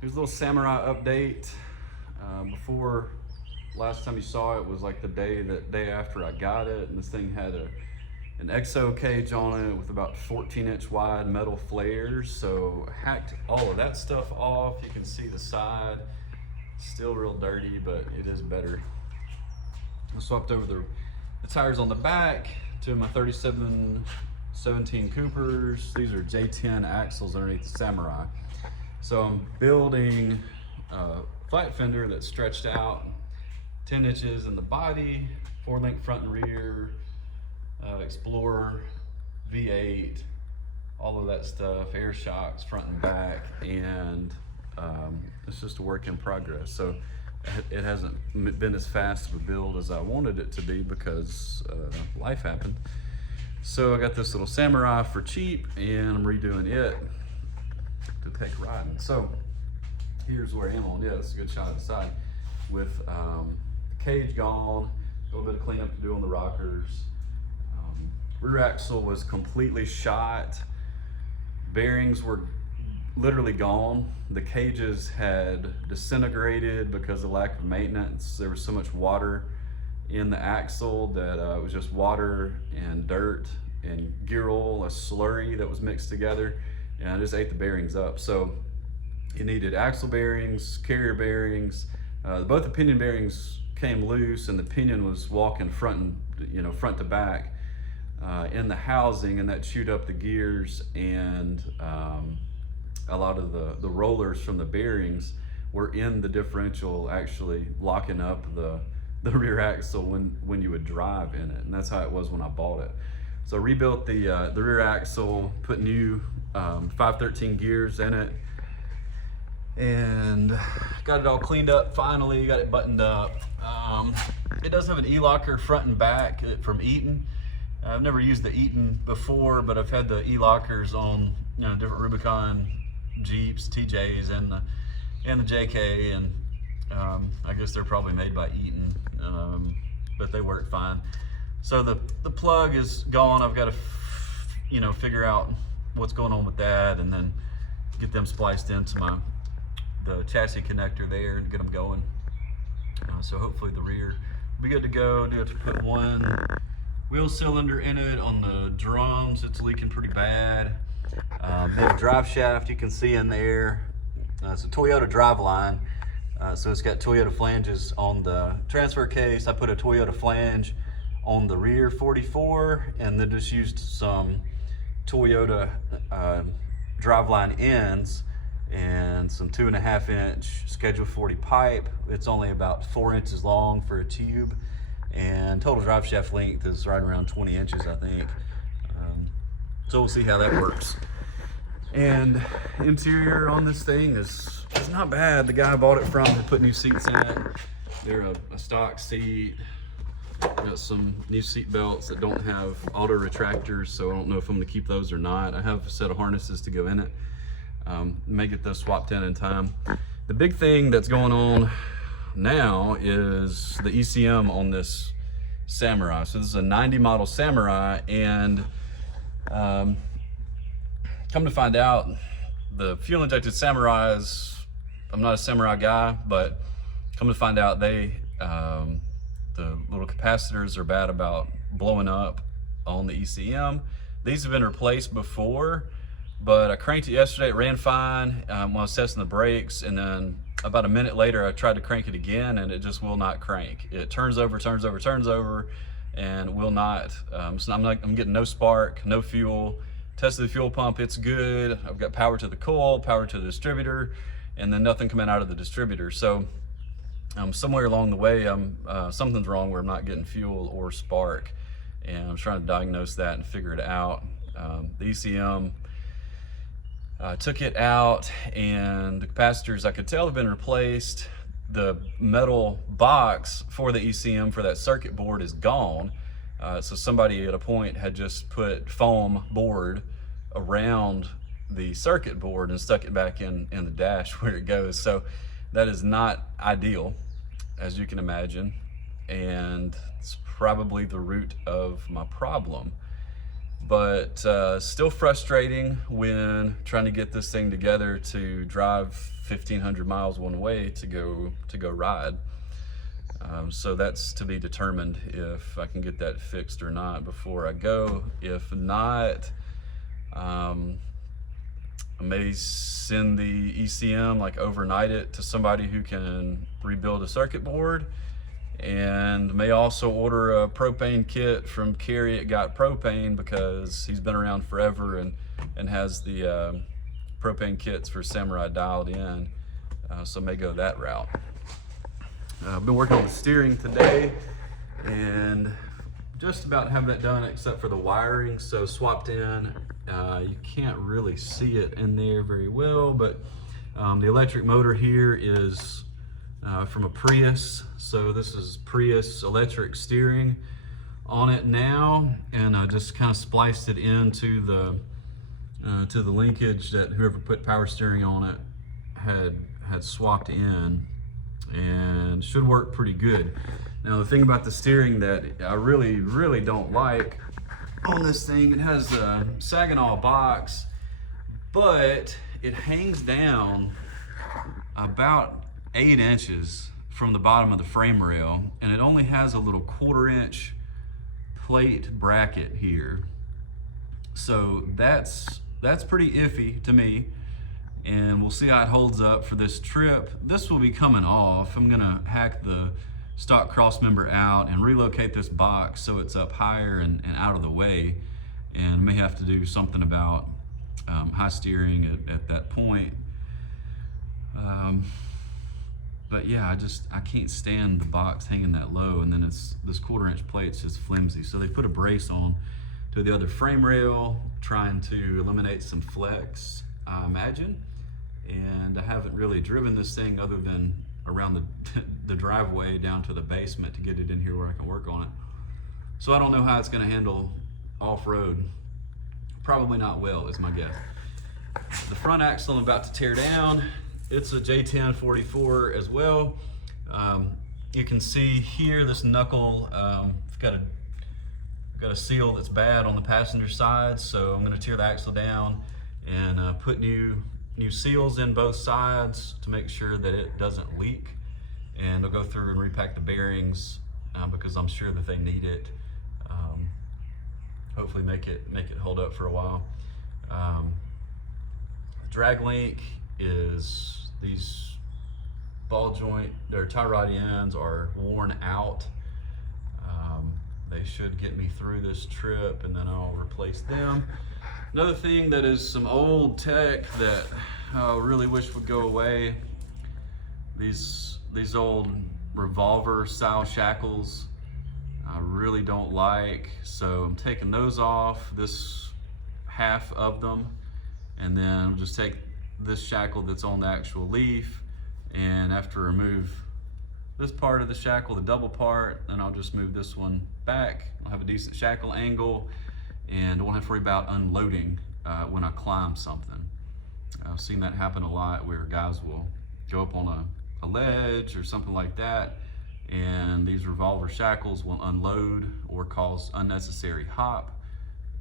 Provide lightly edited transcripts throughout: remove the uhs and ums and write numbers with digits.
Here's a little Samurai update. Before last time you saw it was like the day after I got it, and this thing had an exo cage on it with about 14-inch wide metal flares. So hacked all of that stuff off. You can see the side, still real dirty, but it is better. I swapped over the tires on the back to my 3717 Coopers. These are J10 axles underneath the Samurai. So I'm building a flat fender that's stretched out 10 inches in the body, 4-link front and rear, Explorer, V8, all of that stuff, air shocks front and back, and it's just a work in progress. So it hasn't been as fast of a build as I wanted it to be because life happened. So I got this little Samurai for cheap, and I'm redoing it to take riding. So here's where I am on. Yeah, this is a good shot of the side with the cage gone, a little bit of cleanup to do on the rockers. Rear axle was completely shot. Bearings were literally gone. The cages had disintegrated because of lack of maintenance. There was so much water in the axle that it was just water and dirt and gear oil, a slurry that was mixed together, and I just ate the bearings up. So it needed axle bearings, carrier bearings. Both the pinion bearings came loose, and the pinion was walking front to back in the housing, and that chewed up the gears, and a lot of the rollers from the bearings were in the differential, actually locking up the rear axle when you would drive in it, and that's how it was when I bought it. So rebuilt the rear axle, put new 513 gears in it, and got it all cleaned up finally, got it buttoned up. It does have an E-locker front and back from Eaton. I've never used the Eaton before, but I've had the E-lockers on different Rubicon Jeeps, TJs, and the JK, and I guess they're probably made by Eaton, but they work fine. So the plug is gone. I've got to figure out what's going on with that, and then get them spliced into the chassis connector there and get them going. So hopefully the rear will be good to go. I do have to put one wheel cylinder in it on the drums. It's leaking pretty bad. The drive shaft you can see in there. It's a Toyota driveline, so it's got Toyota flanges on the transfer case. I put a Toyota flange on the rear 44, and then just used some Toyota driveline ends and some 2.5-inch Schedule 40 pipe. It's only about 4 inches long for a tube, and total drive shaft length is right around 20 inches, I think. So we'll see how that works. And interior on this thing is not bad. The guy I bought it from had put new seats in it. They're a stock seat. Got some new seat belts that don't have auto retractors, so I don't know if I'm gonna keep those or not. I have a set of harnesses to go in it. May get those swapped in time. The big thing that's going on now is the ECM on this Samurai. So this is a 90 model Samurai, and come to find out, the fuel injected Samurais, I'm not a Samurai guy, but come to find out the little capacitors are bad about blowing up on the ECM. These have been replaced before, but I cranked it yesterday. It ran fine when I was testing the brakes, and then about a minute later I tried to crank it again, and it just will not crank. It turns over, and will not. So I'm getting no spark, no fuel. Tested the fuel pump, it's good. I've got power to the coil, power to the distributor, and then nothing coming out of the distributor. So somewhere along the way, something's wrong where I'm not getting fuel or spark, and I'm trying to diagnose that and figure it out. The ECM, took it out, and the capacitors I could tell have been replaced. The metal box for the ECM for that circuit board is gone. So somebody at a point had just put foam board around the circuit board and stuck it back in the dash where it goes. So that is not ideal, as you can imagine, and it's probably the root of my problem. but still frustrating when trying to get this thing together to drive 1,500 miles one way to go ride. So that's to be determined if I can get that fixed or not before I go. If not, I may send the ECM, like overnight it to somebody who can rebuild a circuit board, and may also order a propane kit from Carry It Got Propane, because he's been around forever and has the propane kits for Samurai dialed in, so may go that route. I've been working on the steering today and just about have that done except for the wiring, so swapped in. You can't really see it in there very well, but the electric motor here is from a Prius, so this is Prius electric steering on it now, and I just kind of spliced it into the linkage that whoever put power steering on it had swapped in, and should work pretty good. Now the thing about the steering that I really don't like on this thing, it has a Saginaw box, but it hangs down about 8 inches from the bottom of the frame rail, and it only has a little 1/4 inch plate bracket here. So that's pretty iffy to me, and we'll see how it holds up for this trip. This will be coming off. I'm gonna hack the stock cross member out and relocate this box so it's up higher and out of the way, and may have to do something about high steering at that point. But yeah, I can't stand the box hanging that low, and then this 1/4 inch plate's just flimsy. So they put a brace on to the other frame rail, trying to eliminate some flex, I imagine. And I haven't really driven this thing other than around the driveway down to the basement to get it in here where I can work on it. So I don't know how it's gonna handle off-road. Probably not well, is my guess. The front axle I'm about to tear down, it's a J1044 as well. You can see here this knuckle, got a seal that's bad on the passenger side, so I'm gonna tear the axle down and put new seals in both sides to make sure that it doesn't leak. And I'll go through and repack the bearings because I'm sure that they need it. Hopefully make it hold up for a while. The drag link is these ball joint, their tie rod ends are worn out. They should get me through this trip, and then I'll replace them. Another thing that is some old tech that I really wish would go away, these old revolver style shackles I really don't like, so I'm taking those off, this half of them, and then I'll just take this shackle that's on the actual leaf, and after I remove this part of the shackle, the double part, then I'll just move this one back. I'll have a decent shackle angle, and I won't have to worry about unloading when I climb something. I've seen that happen a lot, where guys will go up on a ledge or something like that, and these revolver shackles will unload or cause unnecessary hop,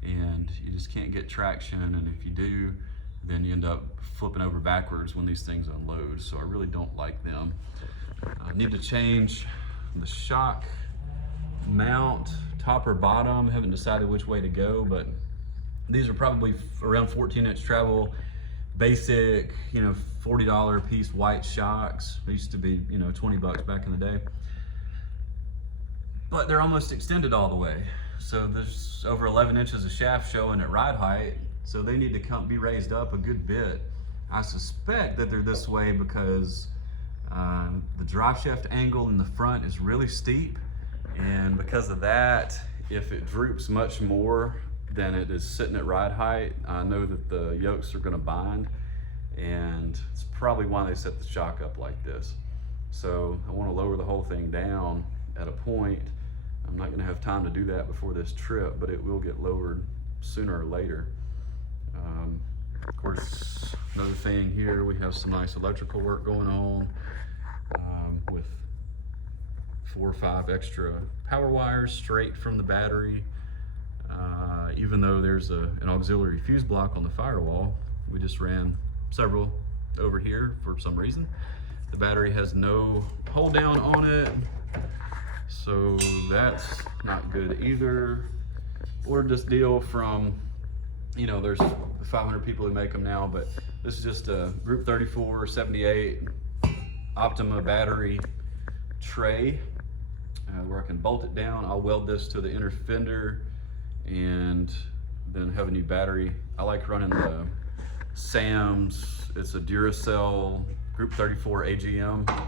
and you just can't get traction, and if you do, then you end up flipping over backwards when these things unload, so I really don't like them. I need to change the shock mount, top or bottom. I haven't decided which way to go, but these are probably around 14-inch travel, basic, $40 piece white shocks. They used to be, $20 back in the day. But they're almost extended all the way. So there's over 11 inches of shaft showing at ride height, so they need to be raised up a good bit. I suspect that they're this way because the drive shaft angle in the front is really steep, and because of that, if it droops much more than it is sitting at ride height, I know that the yokes are going to bind, and it's probably why they set the shock up like this. So I want to lower the whole thing down at a point. I'm not going to have time to do that before this trip, but it will get lowered sooner or later. Of course, another thing here, we have some nice electrical work going on with 4 or 5 extra power wires straight from the battery. Even though there's an auxiliary fuse block on the firewall, we just ran several over here for some reason. The battery has no hold down on it, so that's not good either. Ordered this deal from, there's 500 people who make them now, but this is just a Group 34 78 Optima battery tray where I can bolt it down. I'll weld this to the inner fender and then have a new battery. I like running the Sam's, it's a Duracell Group 34 AGM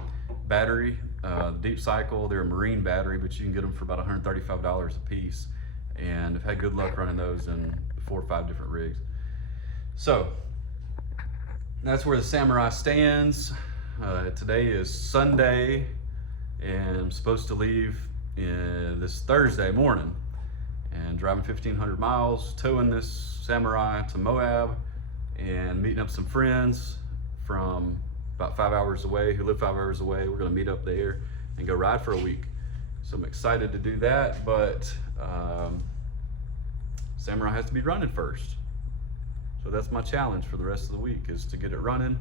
battery. The Deep Cycle, they're a marine battery, but you can get them for about $135 a piece. And I've had good luck running those in 4 or 5 different rigs. So that's where the Samurai stands. Today is Sunday, and I'm supposed to leave this Thursday morning and driving 1,500 miles, towing this Samurai to Moab and meeting up some friends from about 5 hours away who live 5 hours away. We're gonna meet up there and go ride for a week. So I'm excited to do that, but Samurai has to be running first. So that's my challenge for the rest of the week, is to get it running,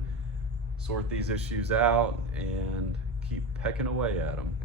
sort these issues out, and keep pecking away at them.